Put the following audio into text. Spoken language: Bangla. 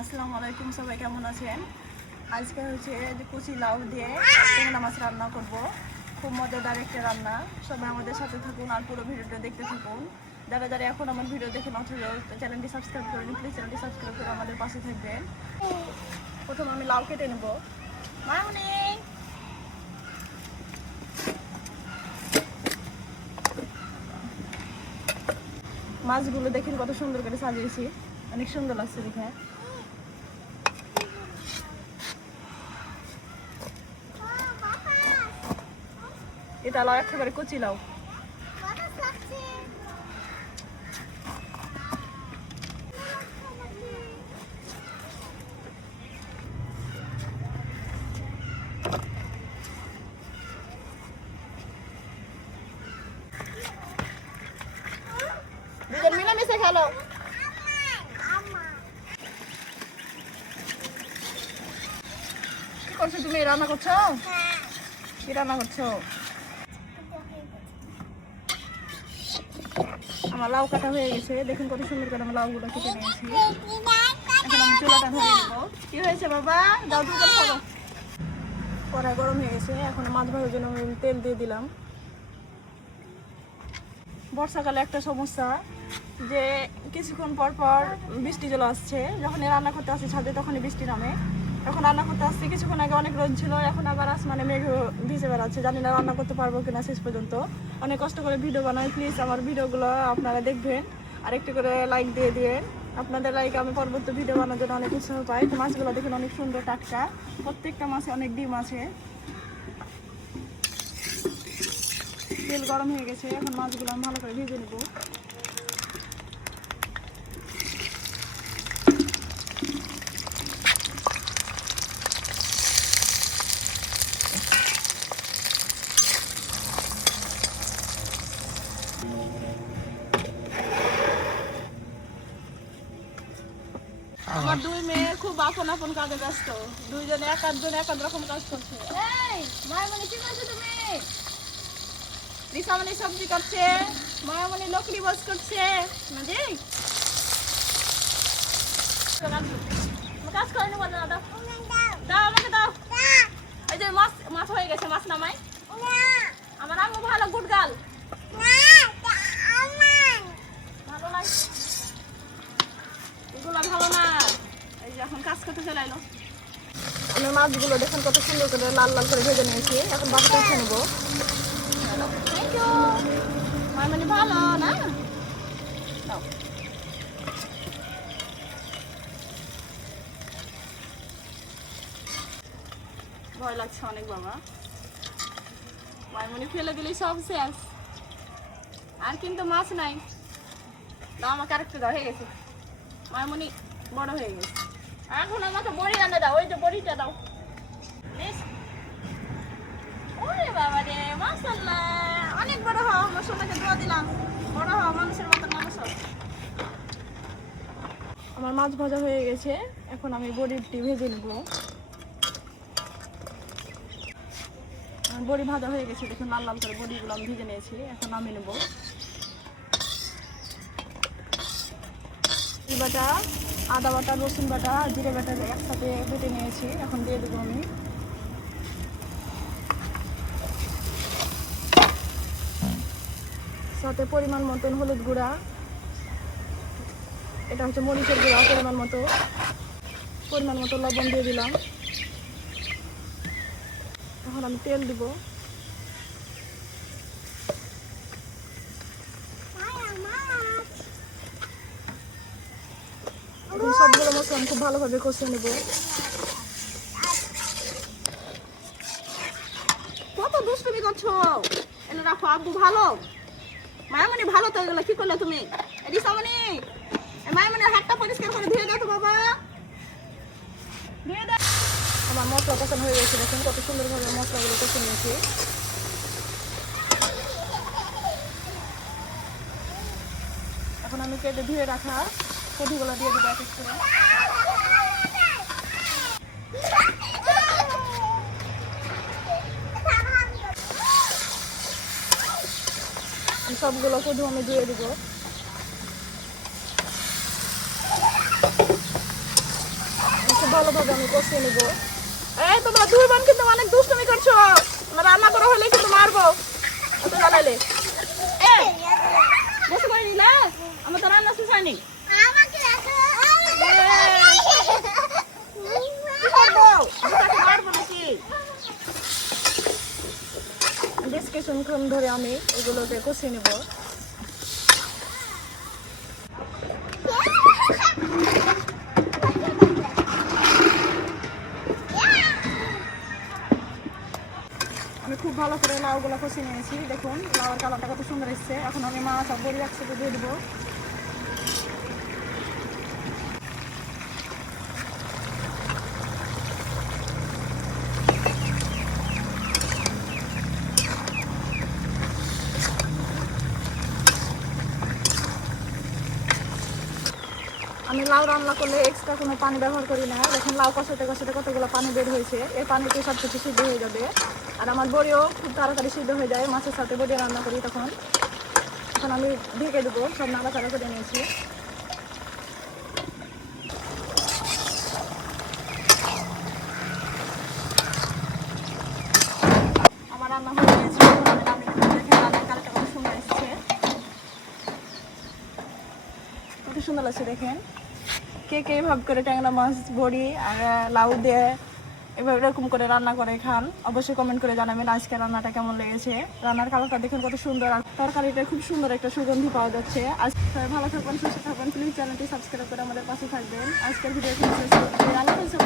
আসসালামু আলাইকুম, সবাই কেমন আছেন? আজকে হচ্ছে যে কচি লাউ দিয়ে ট্যাংরা মাছ রান্না করব। খুব মজাদার একটা রান্না। সবাই আমাদের সাথে থাকুন আর পুরো ভিডিওটা দেখতে থাকুন। যারা যারা এখন আমার ভিডিও দেখে নতুন চ্যানেলটি সাবস্ক্রাইব করে নিন, প্লিজ চ্যানেলটি সাবস্ক্রাইব করে আমাদের পাশে থাকবেন। প্রথম আমি লাউ কেটে নেব। মামনি মাছগুলো দেখেন কত সুন্দর করে সাজিয়েছি, অনেক সুন্দর লাগছে দেখে। এটা লাউ একেবারে কচি লাউ। দুজন মিলেমিশে খেলো। কি করছো তুমি? রান্না করছো? কি রান্না করছো? আমার লাউ কাটা হয়ে গেছে, দেখুন কত সুন্দর করে আমি লাউগুলো কেটে নিয়েছি। এখন আমি চুলাটা ধরিয়ে নেবো। কি হয়েছে বাবা? দাও তুমি করে খাবো। কড়াই গরম হয়ে গেছে, এখন মাছ ভাজার জন্য আমি তেল দিয়ে দিলাম। বর্ষাকালে একটা সমস্যা যে কিছুক্ষণ পর পর বৃষ্টি চলে আসছে। যখনই রান্না করতে আসছি ছাদে তখনই বৃষ্টি নামে। এখন রান্না করতে আসছি, কিছুক্ষণ আগে অনেক রোদ ছিল, এখন আবার আসমানে মেঘ ভিজে বেড়াচ্ছে। জানি না রান্না করতে পারবো কিনা শেষ পর্যন্ত। অনেক কষ্ট করে ভিডিও বানাই, প্লিজ আমার ভিডিওগুলো আপনারা দেখবেন আর একটু করে লাইক দিয়ে দিবেন। আপনাদের লাইক আমি পরবর্তী ভিডিও বানানোর জন্য অনেক উৎসাহ পাই। তো মাছগুলো দেখুন অনেক সুন্দর টাটকা, প্রত্যেকটা মাছে অনেক ডিম আছে। তেল গরম হয়ে গেছে, এখন মাছগুলো আমি ভালো করে ভেজে নেব। আমার দুই মেয়ে খুব আপন আপন কাজে ব্যস্ত, দুইজনে এক এক রকম কাজ করছে। এই মায়ামণি কি করছো তুমি? রিসামণি সবজি করছে, মায়ামণি লকড়ি বস করছে। মাঝে কাজ করে নেবো না, দাও দাও আমাকে দাও। এই যে মাছ মাছ হয়ে গেছে, মাছ নামাই। আমার আম্মু ভালো গুড গার্ল, ভালো লাগে এগুলো ভালো না। এই যে এখন কাজ করতে চলে এলো। আমি মাছগুলো দেখুন কত সুন্দর করে লাল লাল করে ভেজে নিয়েছি, এখন বাকিটা উঠে নেবো। থ্যাংক ইউ মানে ভালো না। ভয় লাগছে অনেক বাবা, মাইমনি ফেলে দিলে সব শেষ, আর কিন্তু মাছ নাই। দাও আমাকে আরেকটু দাও, হয়ে গেছে মাইমনি বড় হয়ে গেছে। এখন আমাকে বড়ি আনে দাও, ওই যে বড়িটা দাও। ওরে বাবা রে, মাশাআল্লাহ অনেক বড় হও। আমার সোনাকে দোয়া দিলাম, বড় হও মানুষের মতো মানুষ হও। আমার মাছ ভাজা হয়ে গেছে, এখন আমি বড়িটি ভেজে নেব। বড়ি ভাজা হয়ে গেছে, দেখুন লাল লাল করে বড়িগুলো আমি ভেজে নিয়েছি, এখন নামিয়ে নেব। বাটা, আদা বাটা, রসুন বাটা, জিরে বাটা একসাথে বেটে নিয়েছি, এখন দিয়ে দেবো আমি। সাথে পরিমাণ মতন হলুদ গুঁড়া, এটা হচ্ছে মরিচের গুঁড়া পরিমাণ মতো লবণ দিয়ে দিলাম। এখন আমি তেল দিব। সবগুলো মশলা আমি খুব ভালোভাবে কষিয়ে নেব। কত দুষ্টুমি করছো, এনে রাখো। আব্বু ভালো, মায়ামণি ভালো তো। এগুলো কি করলে তুমি? রিসামণি মায়ামণির হাতটা পরিষ্কার করে ধুয়ে দাও তো বাবা, ধুয়ে দাও। আমার মশলা কষানো হয়ে গেছে, দেখুন কত সুন্দরভাবে মশলাগুলো কষে নিয়েছি। এখন আমি কেটে ধুয়ে রাখা কপিগুলো দিয়ে দেবো এক এক করে। সবগুলো শুধু আমি দিয়ে দিব। ভালোভাবে আমি কষিয়ে নিব। এই তোমরা দুই বোন কিন্তু অনেক দুষ্টুমি করছো, আমার রান্না করা হলে কিন্তু মারবো অত জ্বালালে। বসে করে নিলে আমার তো রান্না শেষ হয়নি। বেশ কিছুক্ষণ ধরে আমি এগুলোকে কষিয়ে নেব। আমি খুব ভালো করে লাউগুলো কষিয়ে নিয়েছি। দেখুন লাউয়ের কালারটা কত সুন্দর এসছে। এখন আমি মাছ আর বড়ি একসাথে দিয়ে দেবো। আমি লাউ রান্না করলে এক্সট্রা কোনো পানি ব্যবহার করি না। দেখুন লাউ কষাতে কষাতে কতগুলো পানি বের হয়েছে, এই পানিতে সব কিছু সিদ্ধ হয়ে যাবে। আর আমার বড়িও খুব তাড়াতাড়ি সিদ্ধ হয়ে যায় মাছের সাথে বড়ি রান্না করি তখন। এখন আমি ঢেকে দেবো, সব নাড়াচাড়া করে নিয়েছি। আমার রান্না হয়ে গেছে, আমি নামিয়ে নেবো। দেখেন রান্নার কালারটা কত সুন্দর এসেছে, কত সুন্দর লাগছে দেখেন। কে কে এভাবে করে ট্যাংরা মাছ বড়ি আর লাউ দিয়ে এভাবে এরকম করে রান্না করে খান, অবশ্যই কমেন্ট করে জানাবেন আজকে রান্নাটা কেমন লেগেছে। রান্নার কালারটা দেখুন কত সুন্দর, আর তরকারিটা খুব সুন্দর একটা সুগন্ধি পাওয়া যাচ্ছে। আজ ভালো থাকবেন, সুস্থ থাকবেন, প্লিজ চ্যানেলটি সাবস্ক্রাইব করে আমাদের পাশে থাকবেন। আজকের ভিডিও রান্না করছি।